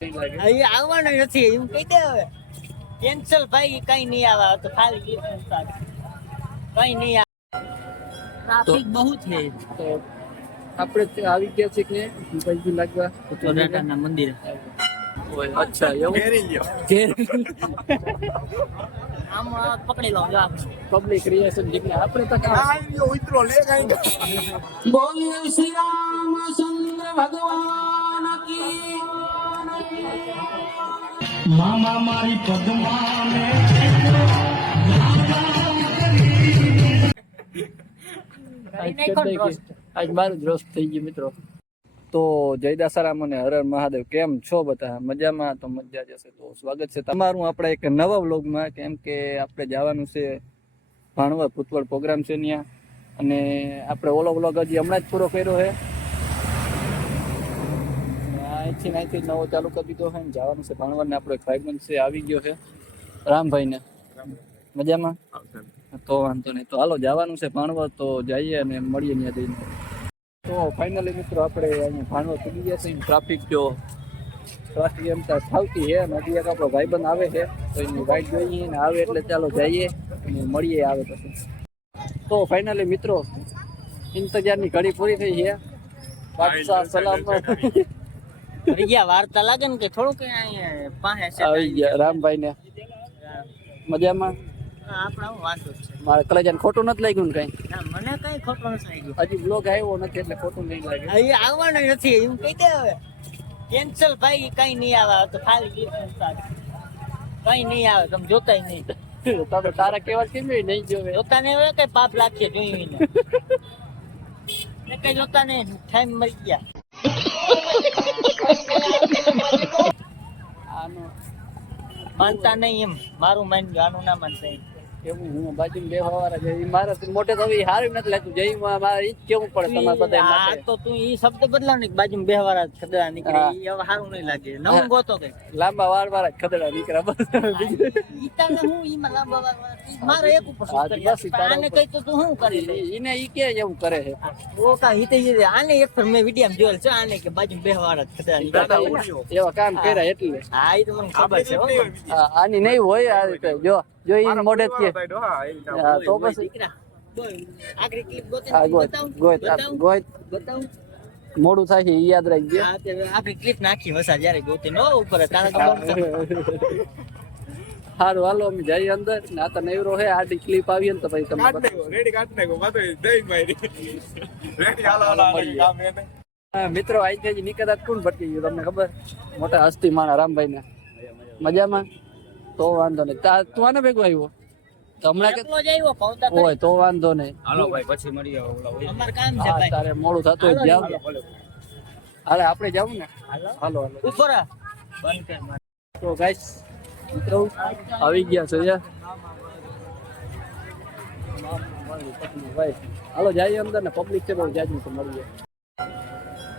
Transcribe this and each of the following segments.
અહીં આવવાનું નથી એમ કહી દે હવે કેન્સલ ભાઈ કઈ નહીં આવે તો ખાલી કઈ નહીં આવે ટ્રાફિક બહુ છે તો આપણે આવી ગયા છે કે પૈકી લાગવા ચોરાટાના મંદિરે અચ્છા એવું આમ પકડી લો જો પબ્લિક રિએક્શન જેટલે આપણે તો ઉતરો લે કઈ બોલીએ શ્રી રામચંદ્ર ભગવાન કી મામા મારી પદ્માને આજ મારું જ રોસ્ટ થઈ ગયું મિત્રો. તો જય દાસારામ અને હર હર મહાદેવ. કેમ છો બધા? મજામાં? તો મજા જશે. તો સ્વાગત છે તમારું આપણા એક નવા વ્લોગમાં. કેમ કે આપણે જવાનું છે ભાણવર ભૂતવળ પ્રોગ્રામ છે ત્યાં, અને આપણે ઓલો વ્લોગ હજી હમણાં જ પૂરો કર્યો છે. અહીંથી નવો ચાલુ કરી દીધો છે. જવાનું છે ભાણવર ને આપણો એક ભાઈબંધ છે આવી ગયો છે રામભાઈ ને. મજામાં? તો વાંધો નહીં. તો હાલો જવાનું છે ભાણવર, તો જઈએ અને મળીએ ત્યાં જઈને. તો ફાઇનલી મિત્રો આપણે અહીંયા ભાણવર પૂગી ગયા છે. ટ્રાફિક એમ તો થાવતી છે, અને હજી એક આપણો ભાઈબંધ આવે છે તો એની વાઇટ જોઈએ ને આવે એટલે ચાલો જઈએ અને મળીએ આવે પછી. તો ફાઇનલી મિત્રો ઇંતજારની ઘડી પૂરી થઈ છે. બાદશાહ સલામ ગયા વાર્તા લાગે ને કે થોડુંક અહીંયા પાસે આવી ગયા રામભાઈ ને. મજામાં? આપણા વાંધો છે. મારે કલેજાને ખોટું નથી લાગ્યું ને કઈ? ના મને કઈ ખોટું નથી લાગ્યું. હજી બ્લોગ આવ્યો નથી એટલે ખોટું નહીં લાગે. અહીં આવવાનું નથી એમ કહી દે હવે કેન્સલ ભાઈ કઈ નહીં આવે તો ખાલી કઈ નહીં આવે તમે જોતાય નહીં. તમે તારા કેવા કેમ નહીં જોવે? જોતા ને કઈ પાપ લાગશે જોઈને કઈ જોતા ને ટાઈમ મળી ગયા. આનો માનતા નહીં એમ મારું માન આનું ના માનતા એમ. એવું હું બાજુ બેહવાવાળા છે મારા મોટે તો હારું નથી લાગતું. જઈ મારે ઈ જ કેવું પડે તમારે બધા આ માટે. તો તું ઈ શબ્દ બદલાવ ને બાજુ બેહવાળા ખદડા નીકળે ઈ હવે સારું નહીં લાગે. નવું ગોતો કઈ લાંબા વાળા ખદડા નીકળ્યા બસ. ઈ તને હું ઈમાં લાંબા વાળા મારે એક ઉપર હા, બસ ઈ તારા આને ઉપર. કઈ તો તું શું કરી લે ઈને ઈ કે એવું કરે છે. ઓ કા હિતે હિતે આને એક પર મેં વિડિયો જોયેલ છે આને કે બાજુ બેહવાળા ખદડા નીકળે. એવા કામ કર્યા એટલે હા ઈ તો મને ખબર છે હો. આની નહીં હોય આ રીતે. જો ઈ મોઢે જ કે હા, તો પછી દીકરા બોલ આગળ ક્લિપ ગોતે હા, ગોત ગોત બતાવ મોડું થાય છે ઈ યાદ રાખજે. હા તે આગળ ક્લિપ નાખી વસા જ્યારે ગોતે નો ઉપર તારા તો બંધ સારું હાલો અમે જઈએ અંદર. ને આ તો નવરો હે આડી ક્લિપ આવી ને તો પછી તમે રેડી કાટ નાખો માતો દઈ મારી રેડી હાલો કામ એને મિત્રો આઈ જાય નીકળતા કોણ ભટકી ગયું તમને ખબર? મોટા હસ્તી માણા રામભાઈ ને. મજામાં? તો વાંધો નહીં. તું આને ભેગો આવ્યો તો હમણાં કે એકલો જ આવ્યો પૌતા હોય તો વાંધો નહીં. હાલો ભાઈ પછી મળીએ અમાર કામ છે હા, ભાઈ તારે મોડું થતું હોય જાવ. હાલે આપણે જાવું ને. હાલો હાલો. ઉપર આ. બંધ કર માર. તો ગાઈસ મિત્રો આવી ગયા છે ભાઈ. હાલો જઈએ અંદર ને પબ્લિક છે બહુ જાજુ તો મળીએ.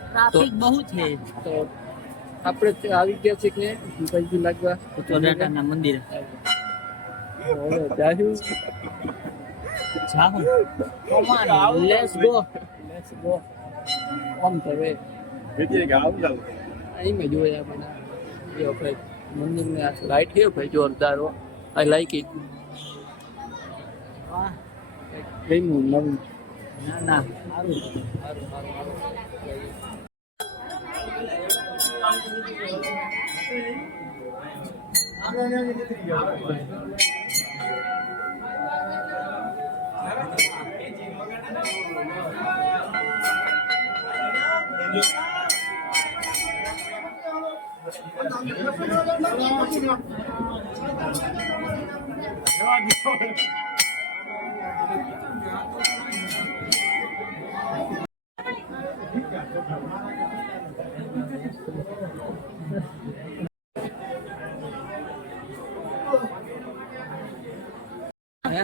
ટ્રાફિક બહુ છે તો આપણે આવી ગયા છે કે પૈકી લાગવા ચોરાટાના મંદિરે હવે જાયું. જાઓ come on let's go let's go on the way. Vijay ગામ ચાલ અહીં મેં જોયા બધા જો ભાઈ મંદિરને આ લાઈટ છે ભાઈ જોરદાર હો. I like it. વાહ ગમ્યું નવું. ના ના સારું સારું સારું સારું.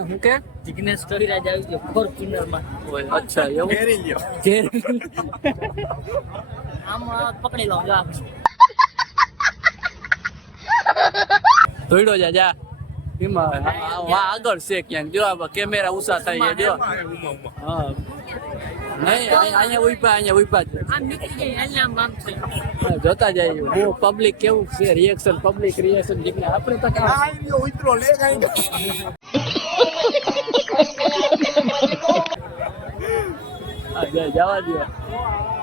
હું કે જિગ્નેશ કવિરાજ આવી ગયો ફોર્ચ્યુનર માં. અચ્છા એવું ઘેરી લ્યો આમ પકડી લો જો ધોઈડો જા એમાં આગળ છે ક્યાંક જો કેમેરા ઉષા થાય જો. હા નહીં અહીંયા ઉભા જ આમ નીકળી જાય અહીંયા આમ છે હા, જોતા જાય હું પબ્લિક કેવું છે રિએક્શન પબ્લિક રિએક્શન જેમને આપણે તો કામ આ ઈયો ઉતરો લે કાઈ જવા દો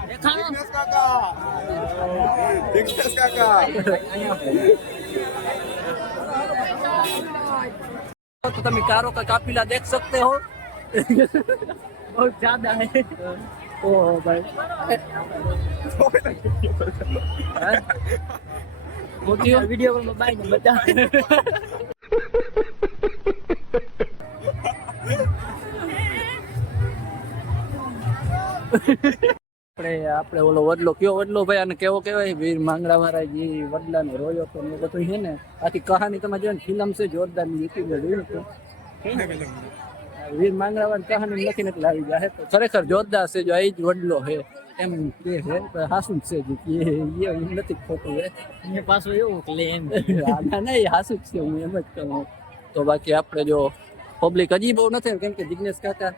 દેખાણો જિગ્નેશ કાકા तो तुम कारों का काफिला देख सकते हो बहुत ज्यादा है ओह भाई मोतियो वीडियो में मोबाइल में बता આપણે ઓલો વડલો કયો વડલો ભાઈ અને કેવો કહેવાય વીર માંગડા વાળા જે વડલા ને રોયો તો ને બધું છે ને આખી કહાની તમે જો ફિલ્મ છે જોરદાર ની જોયું તો વીર માંગડા વાળા કહાની લખીને એટલે આવી જાય તો ખરેખર જોરદાર છે જો આ જ વડલો છે એમ કે છે હાસું છે જે કે એ નથી ખોટું છે એને પાછું એવું ક્લેમ ના નહીં હાસું છે હું એમ જ કહું તો બાકી આપણે જો પબ્લિક હજી બહુ નથી કેમ કે જિગ્નેશ કાકા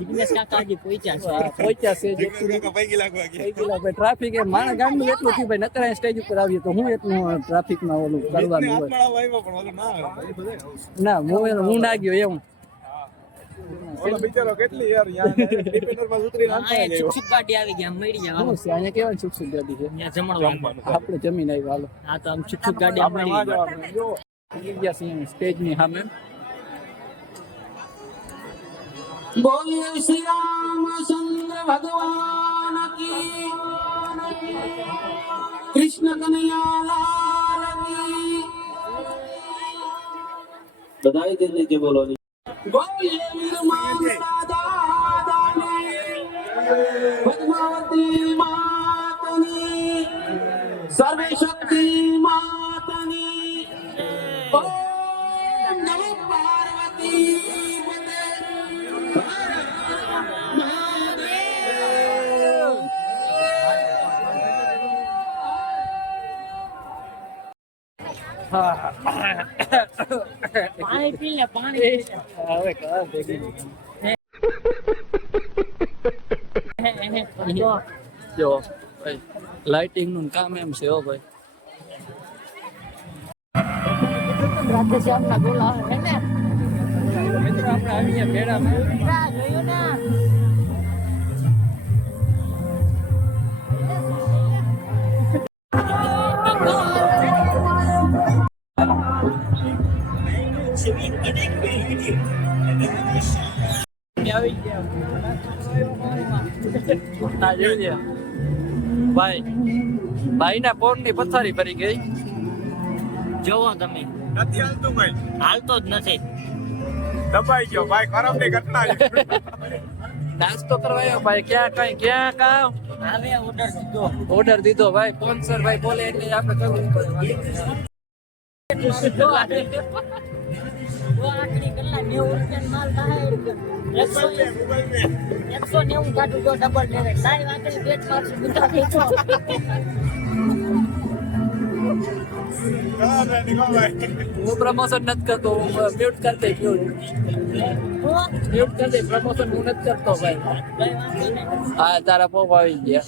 જિગ્નેશ કાકા હજી પહોંચ્યા છે પહોંચ્યા છે જિગ્નેશ કાકા પૈકી લાગવા ગયા ટ્રાફિક એ મારા ગામનું એટલું થયું ભાઈ નકરા સ્ટેજ ઉપર આવીએ તો હું એટલું ટ્રાફિકમાં ઓલું કરવાનું હોય હાથમાળા વાયવા પણ ઓલો ના આવે. ના હું ના ગયો એમ ઓલો બિચારો કેટલી યાર યાર ડિપેન્ડરમાં ઉતરીને હા હાથમાં એ આવ્યો. છુક ગાડી આવી ગયા મળી જાય શું છે અહીંયા કેવા સુખ ગાડી છે અહીંયા જમણવાનું આપણે જમીન આવી હાલો હા તો આમ છુક ગાડી આપણે મળી વાંચો જાય આપણે જો ગયા છીએ સ્ટેજની સામે बोलिए श्री रामचंद्र भगवान की कृष्ण कन्हैया लाल की बधाई दे लीजिए बोलो बोलिए वीरमाता दानी पद्मावती मातनी सर्व शक्ति मातनी ओम नमो पार्वती પાણી પી લે પાણી હવે કર દેખી જો ભાઈ લાઇટિંગ નું કામ એમ છે હો ભાઈ રાધે શ્યામ ના ગોલા હે ને મિત્રો આપણે આવી ગયા મેળામાં જોયું ને આવી ગયા ના જોઈએ ભાઈ ભાઈ ના પોર ની પથારી ભરી ગઈ જોવો તમે નથી હાલતું ભાઈ હાલતો જ નથી દબાઈ ગયો ભાઈ કરમની ઘટના છે. નાસ્તો કરવાયો ભાઈ ક્યાં કામ આવે ઓર્ડર દીધો ઓર્ડર દીધો ભાઈ સ્પોન્સર ભાઈ બોલે એટલે આપણે કરવું પડે જો આટલી કલાક 90 રૂપિયા માલ થાય 190 કાઢું જો ડબલ લેવે લાઈવ આટલી બેટ મારશું બધા ખીચો હા ભાઈ નીકળો ભાઈ હું પ્રમોશન નથી કરતો હું મ્યુટ કરી દઈ મ્યુટ કરી દઈ પ્રમોશન હું નથી કરતો ભાઈ હા તારા પોપ આવી ગયા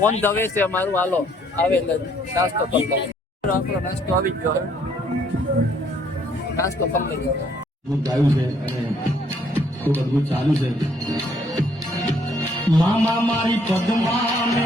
ઓન ધ વે છે અમારું હાલો આવે નાસ્તો કરી લઈએ આપણો નાસ્તો આવી ગયો હવે નાસ્તો કરી લઈએ હવે ગાયું છે અને ખૂબ અદભુત ચાલુ છે મામા મારી પદ્મા ને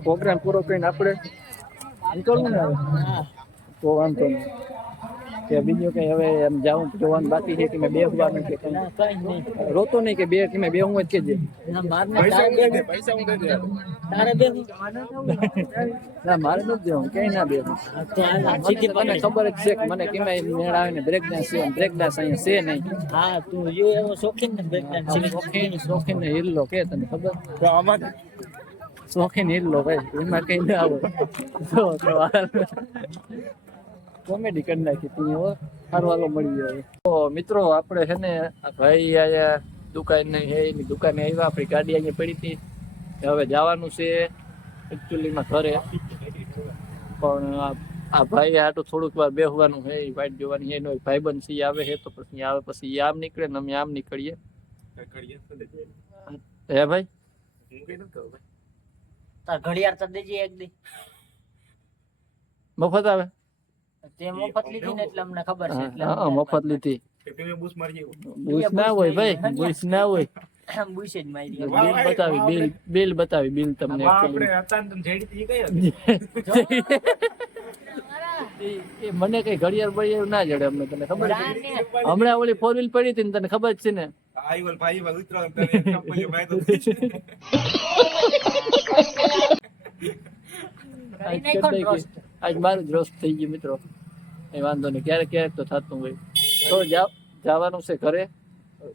પ્રોગ્રામ પૂરો કરીને આપણે નીકળવું ને હવે હા તો વાંધો નહીં કે બીજું કઈ હવે એમ જાઉં જોવાનું બાકી છે કે મેં બેસવાનું કે કંઈ ના કઈ નહીં રોતો નહીં કે બે કે મેં બેહું જ કેજે ના મારને પૈસા તારે હું દઈ દે, બે પૈસા હું દઈ દે. તારે બે ના મારે નથી જવું ક્યાંય ના બેહું તો આ મને સીધી તો તને ખબર જ છે કે મને કેમાં મેળ આવે ને બ્રેક ડાન્સ છે બ્રેક ડાન્સ અહીંયા છે નહીં હા તું જો એવો શોખીન ને બ્રેક ડાન્સ શોખીન ને હિલ્લો કે તને ખબર તો આમાં શોખીન હિલ્લો ભાઈ એમાં કઈ ના આવે તો કોમેડી કરી નાખી તું હો હારવાલો મળી જાય તો મિત્રો આપણે છે ને આ ભાઈ આયા દુકાન એની દુકાને આવ્યા આપણી ગાડી અહીંયા પડી હતી હવે જવાનું છે એકચ્યુઅલીમાં ઘરે પણ આ ભાઈ હાટું થોડુંક વાર બેસવાનું છે એ વાઇટ જોવાની એનો ભાઈબંધ છે આવે છે તો પછી આવે પછી આમ નીકળે ને અમે આમ નીકળીએ હે ભાઈ તાર ઘડિયાળ તો દેજે એક દી મફત આવે તે મફત લીધી ને એટલે અમને ખબર છે એટલે હા મફત લીધી તમે બૂસ મારી બુશ ના હોય ભાઈ બુશ ના હોય બુશ જ મારી બિલ બતાવી બિલ બતાવી બિલ તમને આપણે હતા ને તમે જેડી થી કઈ એ મને કઈ ઘડિયાળ બળિયાળ ના જડે અમને તને ખબર છે હમણાં ઓલી 4 વ્હીલ પડી હતી ને તને ખબર જ છે ને આઈવલ ભાઈ માં ઉતરો તને કંપની માં તો આજ મારું જ રોસ્ટ થઈ ગયું મિત્રો એ વાંધો નહીં ક્યારેક ક્યારેક તો થતું હોય તો જવાનું છે ઘરે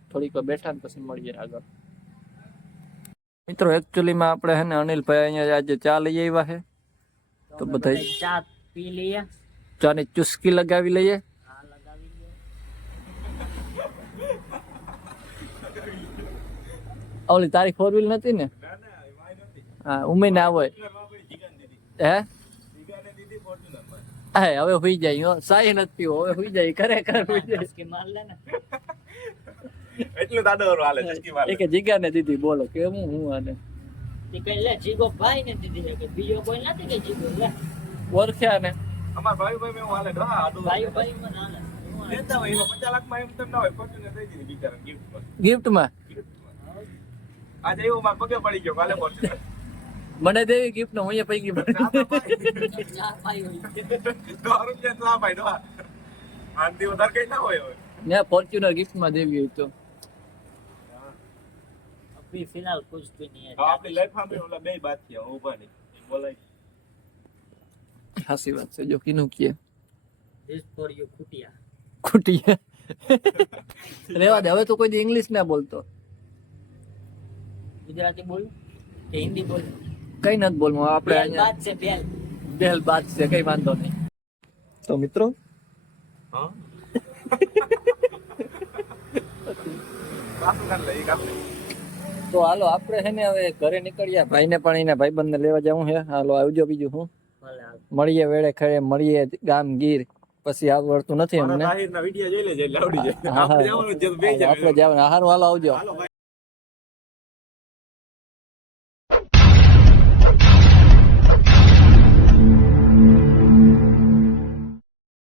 થોડીક વાર બેઠા ને પછી મળીએ આગળ મિત્રો એકચ્યુઅલીમાં આપણે હે ને અનિલભાઈ અહીંયા આજે ચા લઈ આવ્યા છે તો બધા ચા પી લઈએ ચાની ચુસ્કી લગાવી લઈએ હા લગાવી લઈએ ઓલી તારી 4 વ્હીલ નથી ને હા ઉમે ના હોય હે હા હવે હોઈ જાય હો સાઈ નથી પીવો હવે હોઈ જાય ખરેખર હોઈ જાય કે માર લે ને એટલું દાડો હાલે ચસ્કી વાલે એ કે જીગાને દીધી બોલો કેમ હું આને તે કઈ લે જીગો ભાઈ ને દીધી છે કે બીજો કોઈ નથી કે જીગો લે ઓળખ્યા ને અમાર ભાઈ ભાઈ મેં હાલે હા આડો ભાઈ ભાઈ મને હાલે લેતા હોય એમાં 50 લાખ માં એમ તેમ ના હોય ફોર્ચ્યુનર દઈ દીધી બિચારા ગિફ્ટ પર ગિફ્ટમાં આજે એવું માર પગે પડી ગયો કાલે ફોર્ચ્યુનર મને દેવી ગિફ્ટ નો હું અહીંયા પૈકી ચાર ભાઈ હોય ₹2 ના ભાઈ દો આંધી વધારે કઈ ના હોય હવે ને ફોર્ચ્યુનર ગિફ્ટ માં દેવી હોય તો अभी फिलहाल कुछ भी नहीं है આપણી લાઈફ માં ઓલા બે બાત છે ઊભા નહીં બોલાય હાસી વાત છે જો કીનું કીએ this for you खुटिया ખોટી રેવા દે હવે તો કોઈ દી ઇંગ્લિશ ના બોલતો गुजराती बोल કે हिंदी बोल કઈ નથી બોલવું આપણે बेल અહીંયા बात से बेल બેલ બાત છે કઈ વાંધો નહીં તો મિત્રો હા પાછું કાઢ લે એક આપણે તો હાલો આપણે છે ને હવે ઘરે નીકળ્યા ભાઈને પણ એના ભાઈબંધને લેવા જવું છે હાલો આવજો બીજું હું ભલે હાલ. મળીએ વેળે ખડે મળીએ ગામ ગીર પછી આવડતું નથી અમને તાહીર ના વિડિયો જોઈ લેજે એટલે આવડી જાય હા, હા. આપણે જવાનું છે તો બે જાય આપણે જવાનું હારું હાલો આવજો હાલો